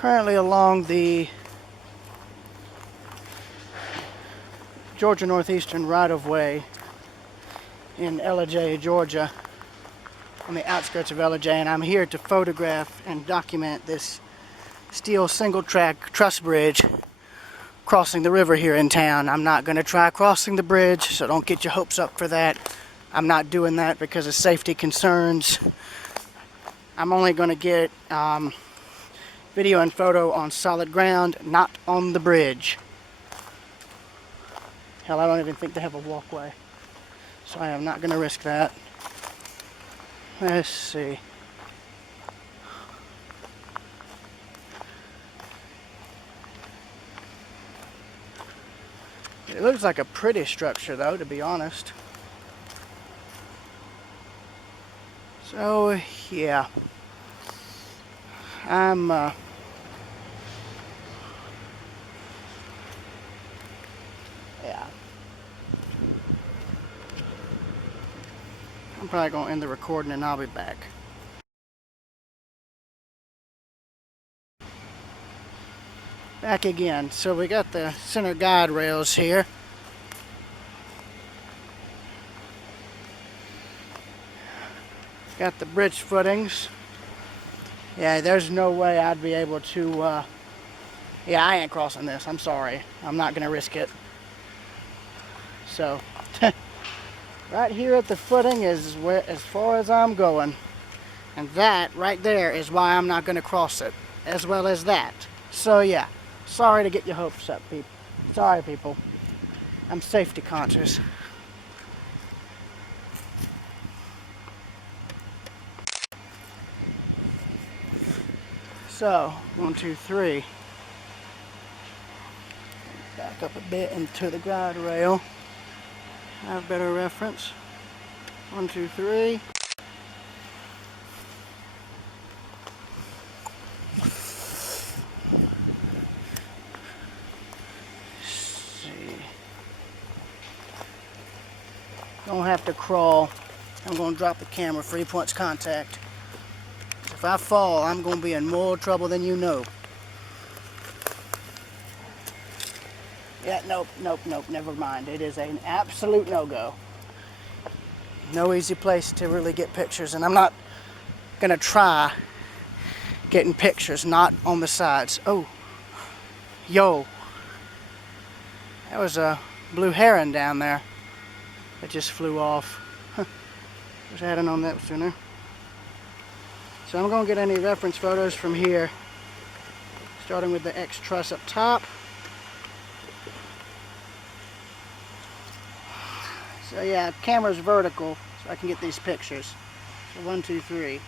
Currently along the Georgia Northeastern right-of-way in Ellijay, Georgia, on the outskirts of Ellijay, and I'm here to photograph and document this steel single-track truss bridge crossing the river here in town. I'm not going to try crossing the bridge, so don't get your hopes up for that. I'm not doing that because of safety concerns. I'm only going to get video and photo on solid ground, not on the bridge. Hell, I don't even think they have a walkway, so I am not going to risk that. Let's see. It looks like a pretty structure, though, to be honest. So, yeah. Yeah. I'm probably going to end the recording and I'll be back. Back again. So we got the center guide rails here. Got the bridge footings. Yeah, there's no way I'd be able to, yeah, I ain't crossing this. I'm sorry. I'm not going to risk it. So, right here at the footing is where, as far as I'm going. And that right there is why I'm not going to cross it, as well as that. So, yeah, sorry to get your hopes up, people. Sorry, people. I'm safety conscious. So, 1, 2, 3. Back up a bit into the guide rail. Have better reference. 1, 2, 3. See. Don't have to crawl. I'm going to drop the camera 3 points contact. If I fall, I'm going to be in more trouble than you know. Yeah, nope, never mind. It is an absolute no-go. No easy place to really get pictures, and I'm not going to try getting pictures, not on the sides. Oh, yo. That was a blue heron down there that just flew off. Wish I hadn't known that sooner. So I'm going to get any reference photos from here, starting with the X truss up top. So yeah, camera's vertical, so I can get these pictures. So 1, 2, 3.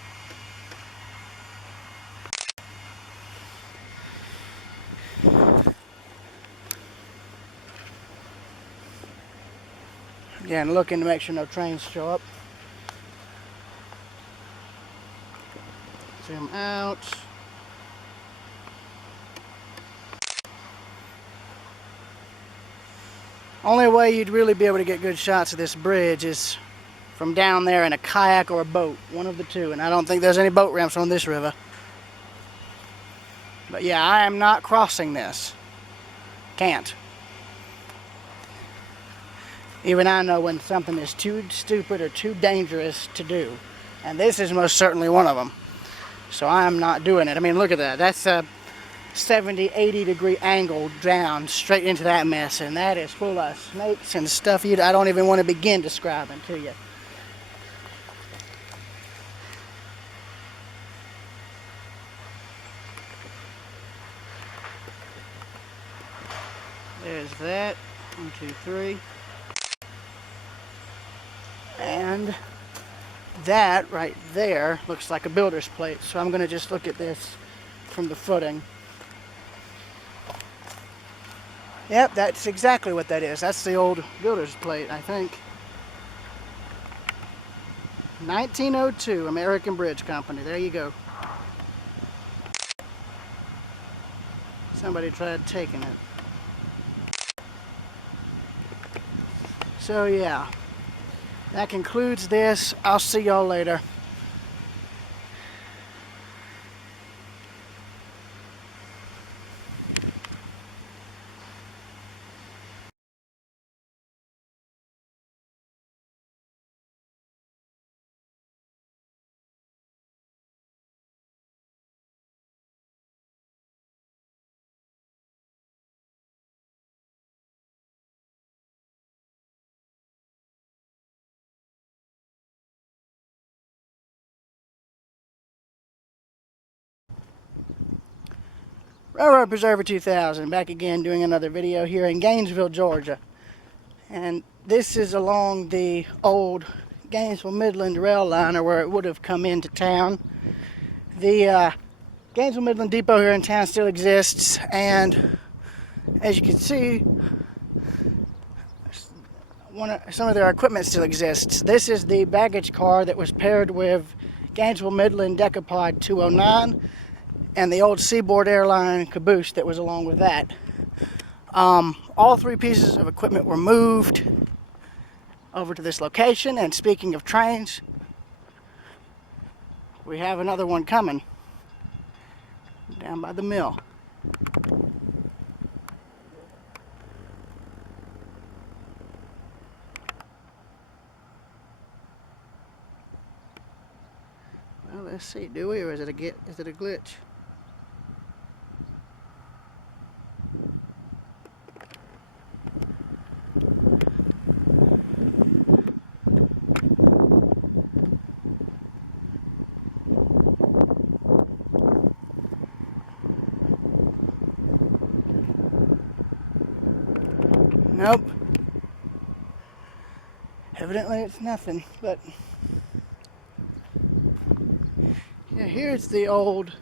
Again, looking to make sure no trains show up. Zoom out. Only way you'd really be able to get good shots of this bridge is from down there in a kayak or a boat, one of the two, and I don't think there's any boat ramps on this river. But yeah, I am not crossing this. Can't. Even I know when something is too stupid or too dangerous to do, and this is most certainly one of them. So I am not doing it. I mean, look at that. That's a 70, 80 degree angle down straight into that mess, and that is full of snakes and stuff I don't even want to begin describing to you. There's that. 1, 2, 3. And that right there looks like a builder's plate, so I'm going to just look at this from the footing. Yep, that's exactly what that is. That's the old builder's plate, I think. 1902, American Bridge Company. There you go. Somebody tried taking it. So yeah, that concludes this. I'll see y'all later. Railroad Preserver 2000, back again doing another video here in Gainesville, Georgia. And this is along the old Gainesville Midland rail liner where it would have come into town. The Gainesville Midland Depot here in town still exists, and as you can see, some of their equipment still exists. This is the baggage car that was paired with Gainesville Midland Decapod 209 and the old Seaboard Airline caboose that was along with that. All three pieces of equipment were moved over to this location, and speaking of trains, we have another one coming down by the mill. Well, let's see, do we, or is it a glitch? Nope. Evidently it's nothing, but yeah, here's the old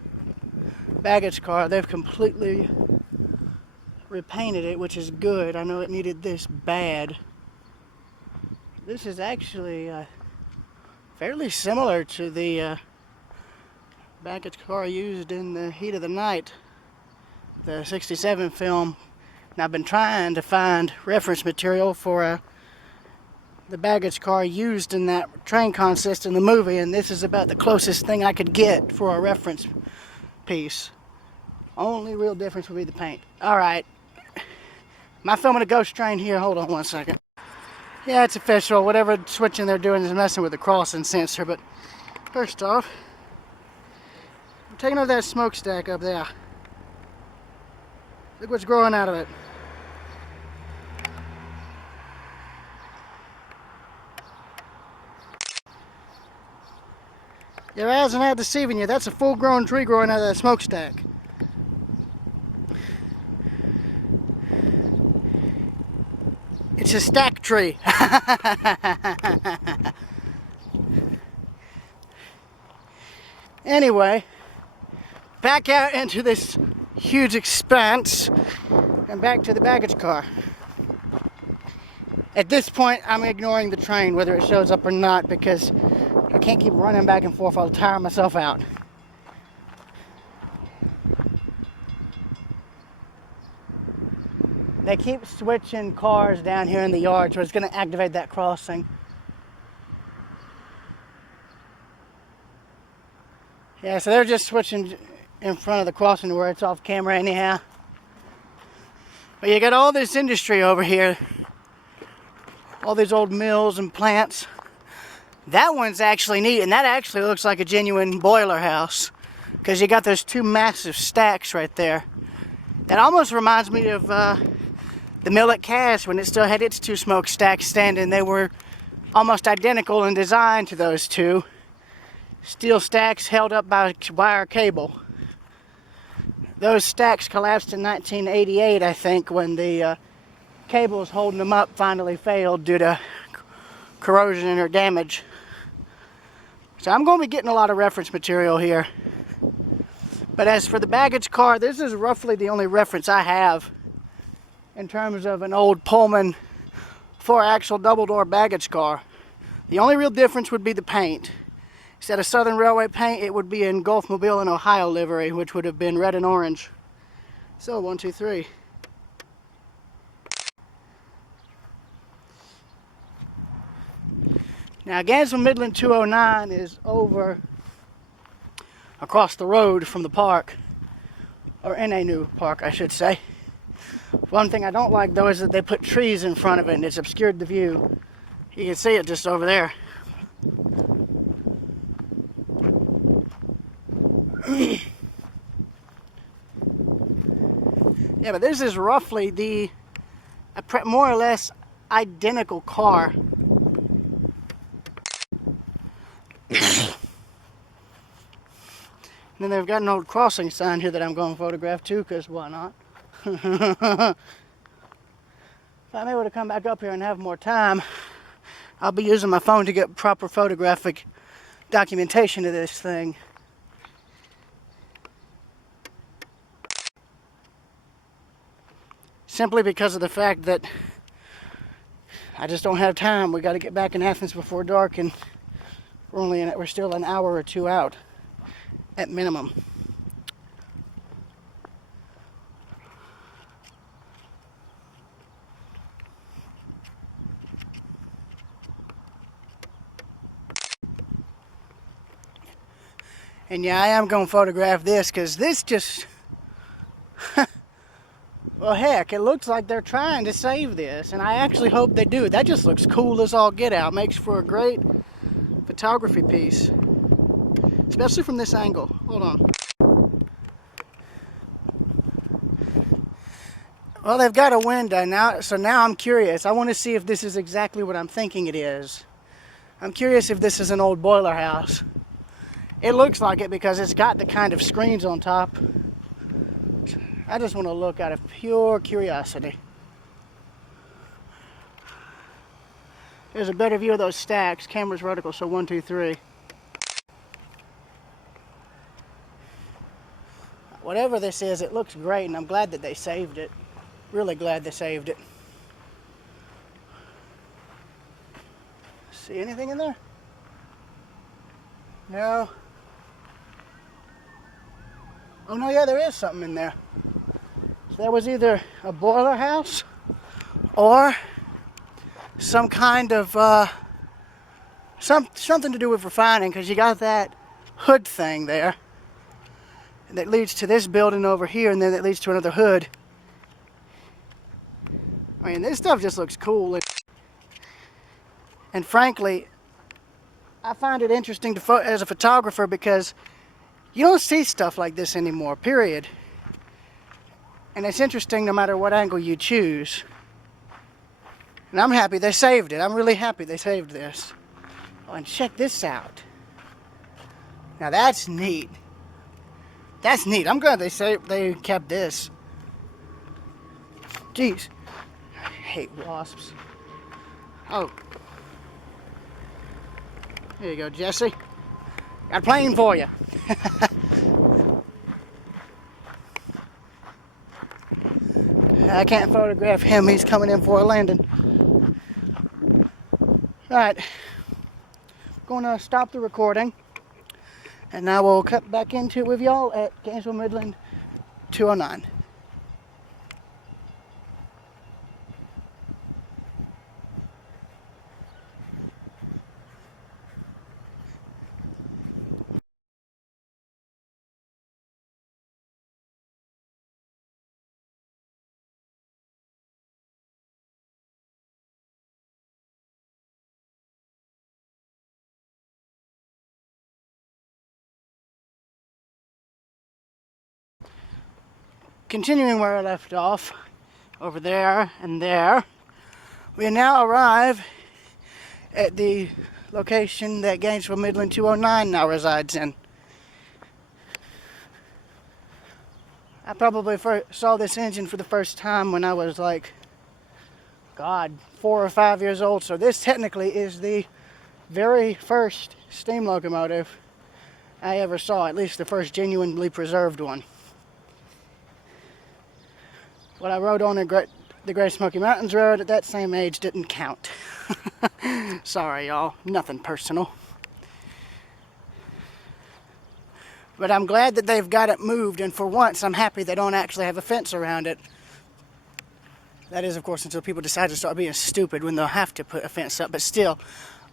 baggage car. They've completely repainted it, which is good. I know it needed this bad. This is actually fairly similar to the baggage car used in The Heat of the Night, the '67 film. And I've been trying to find reference material for the baggage car used in that train consist in the movie, and this is about the closest thing I could get for a reference piece. Only real difference would be the paint. Alright, am I filming a ghost train here? Hold on one second. Yeah, it's official. Whatever switching they're doing is messing with the crossing sensor, but first off, I'm taking over that smokestack up there. Look what's growing out of it. Your eyes are not deceiving you. That's a full-grown tree growing out of that smokestack. It's a stack tree. Anyway, back out into this huge expanse and back to the baggage car. At this point, I'm ignoring the train, whether it shows up or not, because I can't keep running back and forth. I'll tire myself out. They keep switching cars down here in the yard, so it's going to activate that crossing. Yeah, so they're just switching in front of the crossing where it's off camera anyhow. But you got all this industry over here. All these old mills and plants. That one's actually neat, and that actually looks like a genuine boiler house, because you got those two massive stacks right there. That almost reminds me of the mill at Cass when it still had its two smokestacks standing. They were almost identical in design to those two. Steel stacks held up by wire cable. Those stacks collapsed in 1988, I think, when the cables holding them up finally failed due to corrosion or damage. So I'm going to be getting a lot of reference material here. But as for the baggage car, this is roughly the only reference I have in terms of an old Pullman 4-axle double-door baggage car. The only real difference would be the paint. Instead of Southern Railway paint, it would be in Gulf Mobile and Ohio livery, which would have been red and orange. So, 1, 2, 3. Now, Gainesville Midland 209 is over across the road from the park, or in a new park, I should say. One thing I don't like, though, is that they put trees in front of it and it's obscured the view. You can see it just over there. Yeah, but this is roughly the more or less identical car. And then they've got an old crossing sign here that I'm going to photograph too, because why not? If I'm able to come back up here and have more time, I'll be using my phone to get proper photographic documentation of this thing. Simply because of the fact that I just don't have time. We got to get back in Athens before dark, and we're still an hour or two out at minimum. And yeah, I am going to photograph this, because this just, well, heck, it looks like they're trying to save this, and I actually hope they do. That just looks cool as all get out. Makes for a great photography piece, especially from this angle. Hold on. Well, they've got a window now, so now I'm curious. I want to see if this is exactly what I'm thinking it is. I'm curious if this is an old boiler house. It looks like it because it's got the kind of screens on top. I just want to look out of pure curiosity. There's a better view of those stacks. Camera's vertical, so 1, 2, 3. Whatever this is, it looks great, and I'm glad that they saved it. Really glad they saved it. See anything in there? No. Oh no, yeah, there is something in there. So that was either a boiler house or some kind of something to do with refining, because you got that hood thing there that leads to this building over here, and then it leads to another hood. I mean, this stuff just looks cool, and frankly, I find it interesting as a photographer, because you don't see stuff like this anymore, period. And it's interesting no matter what angle you choose. And I'm happy they saved it. I'm really happy they saved this. Oh, and check this out. Now that's neat. That's neat. I'm glad they kept this. Jeez. I hate wasps. Oh. Here you go, Jesse. Got a plane for you. I can't photograph him. He's coming in for a landing. Alright. Going to stop the recording. And I will cut back into it with y'all at Gainesville Midland 209. Continuing where I left off, over there and there, we now arrive at the location that Gainesville Midland 209 now resides in. I probably saw this engine for the first time when I was like, God, 4 or 5 years old. So this technically is the very first steam locomotive I ever saw, at least the first genuinely preserved one. What I rode on the Great Smoky Mountains Road at that same age didn't count. Sorry, y'all. Nothing personal. But I'm glad that they've got it moved, and for once I'm happy they don't actually have a fence around it. That is, of course, until people decide to start being stupid when they'll have to put a fence up. But still,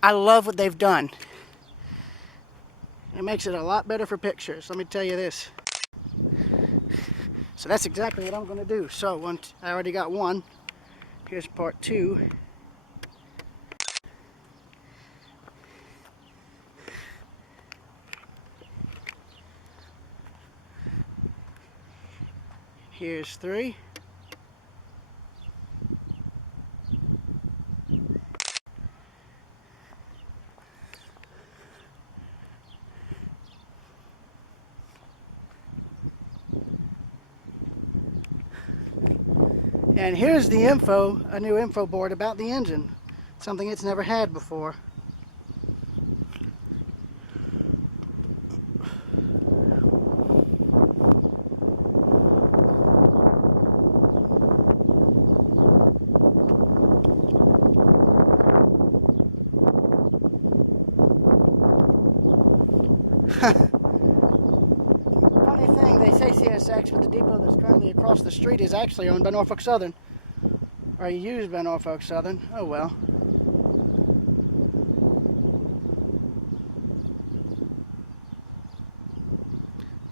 I love what they've done. It makes it a lot better for pictures, let me tell you this. So that's exactly what I'm going to do. So I already got one. Here's part 2. Here's 3. And here's the info, a new info board about the engine. Something it's never had before. Funny thing, they say CSX, but the depot that's currently across the street is actually owned by Norfolk Southern. Or used by Norfolk Southern. Oh well.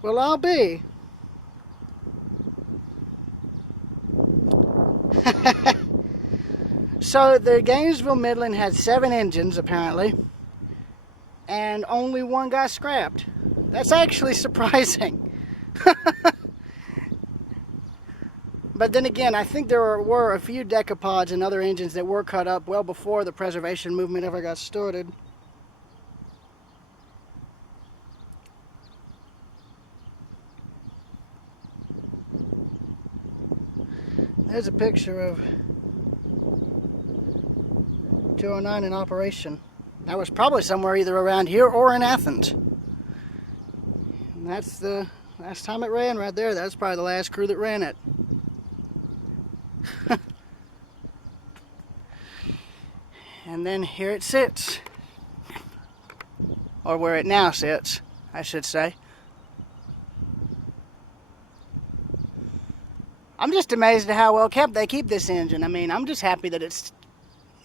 Well, I'll be. So the Gainesville Midland had 7 engines apparently, and only one got scrapped. That's actually surprising. But then again, I think there were a few decapods and other engines that were cut up well before the preservation movement ever got started. There's a picture of 209 in operation. That was probably somewhere either around here or in Athens. And that's the last time it ran right there. That's probably the last crew that ran it. And then here it sits. Or where it now sits, I should say. I'm just amazed at how well kept they keep this engine. I mean, I'm just happy that it's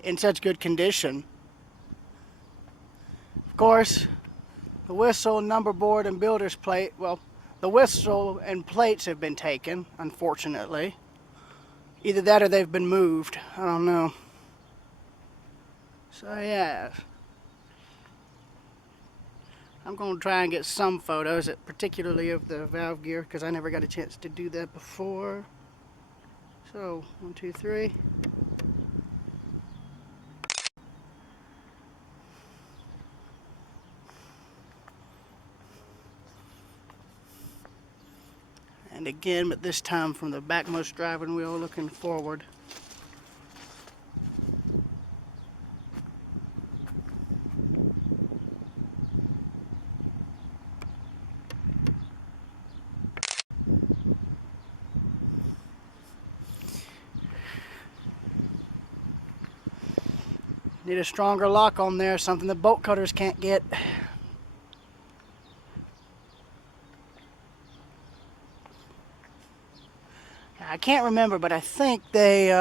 in such good condition. Of course, the whistle, number board, and builder's plate, well, the whistle and plates have been taken, unfortunately. Either that or they've been moved. I don't know. So yeah, I'm going to try and get some photos, particularly of the valve gear, because I never got a chance to do that before. So, 1, 2, 3. And again, but this time from the backmost driving wheel looking forward. Need a stronger lock on there, something the bolt cutters can't get. I can't remember, but I think they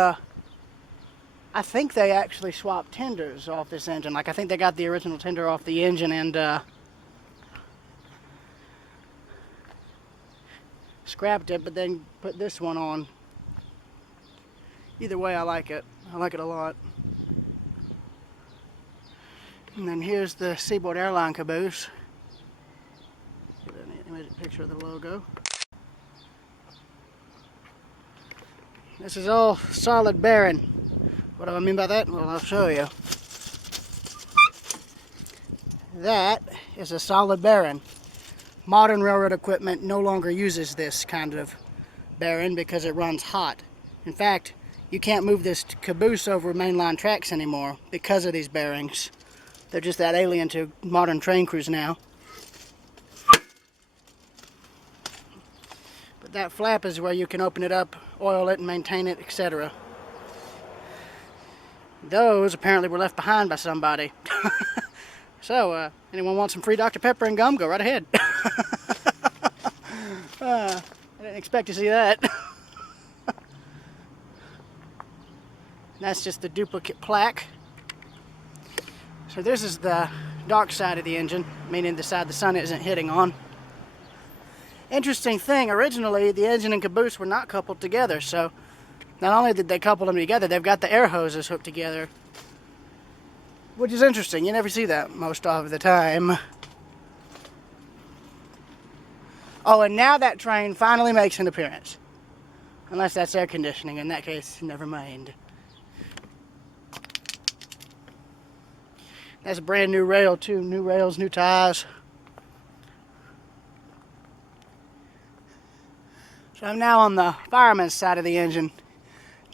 actually swapped tenders off this engine. Like, I think they got the original tender off the engine and scrapped it, but then put this one on. Either way, I like it. I like it a lot. And then here's the Seaboard Airline caboose. Get an image picture of the logo. This is all solid bearing. What do I mean by that? Well, I'll show you. That is a solid bearing. Modern railroad equipment no longer uses this kind of bearing because it runs hot. In fact, you can't move this caboose over mainline tracks anymore because of these bearings. They're just that alien to modern train crews now. But that flap is where you can open it up, oil it, and maintain it, etc. Those apparently were left behind by somebody. So, anyone want some free Dr. Pepper and gum? Go right ahead. I didn't expect to see that. That's just the duplicate plaque. So this is the dark side of the engine, meaning the side the sun isn't hitting on. Interesting thing, originally the engine and caboose were not coupled together, so not only did they couple them together, they've got the air hoses hooked together. Which is interesting, you never see that most of the time. Oh, and now that train finally makes an appearance. Unless that's air conditioning, in that case, never mind. That's a brand new rail too, new rails, new ties. So I'm now on the fireman's side of the engine.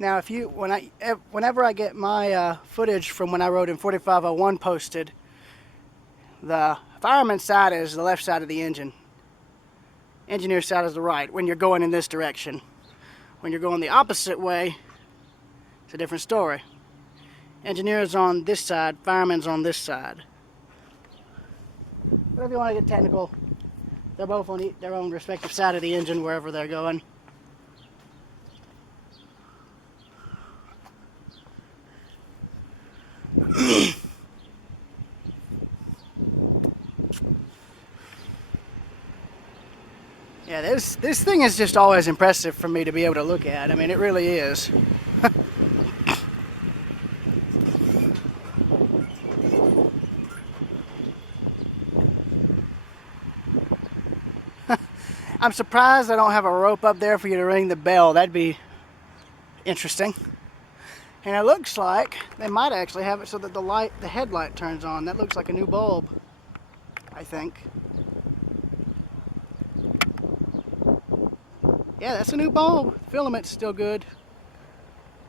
Now, whenever I get my footage from when I rode in 4501 posted, the fireman's side is the left side of the engine. Engineer's side is the right when you're going in this direction. When you're going the opposite way, it's a different story. Engineer's on this side, fireman's on this side. But if you want to get technical, they're both on their own respective side of the engine wherever they're going. Yeah, this thing is just always impressive for me to be able to look at. I mean, it really is. I'm surprised I don't have a rope up there for you to ring the bell. That'd be interesting. And it looks like they might actually have it so that the headlight turns on. That looks like a new bulb, I think. Yeah, that's a new bulb. Filament's still good.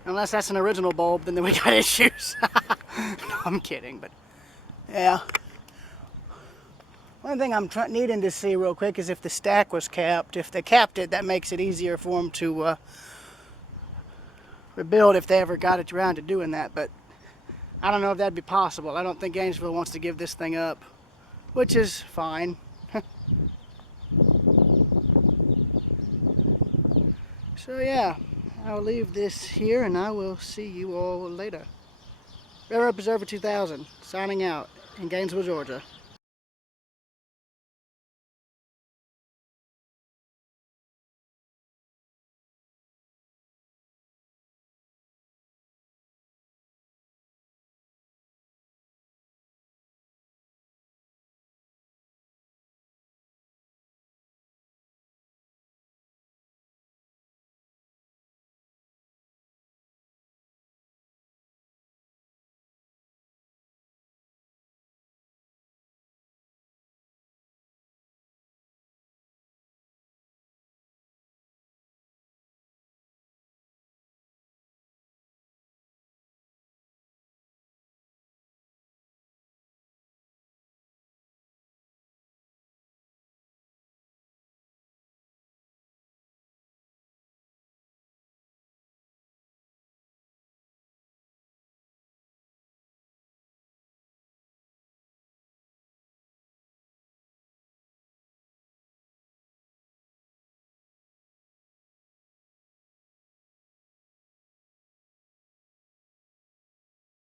Unless that's an original bulb, then we got issues. No, I'm kidding, but yeah. One thing I'm needing to see real quick is if the stack was capped. If they capped it, that makes it easier for them to rebuild if they ever got it around to doing that, but I don't know if that'd be possible. I don't think Gainesville wants to give this thing up, which is fine. So yeah, I'll leave this here and I will see you all later. Railroad Preserver 2000, signing out in Gainesville, Georgia.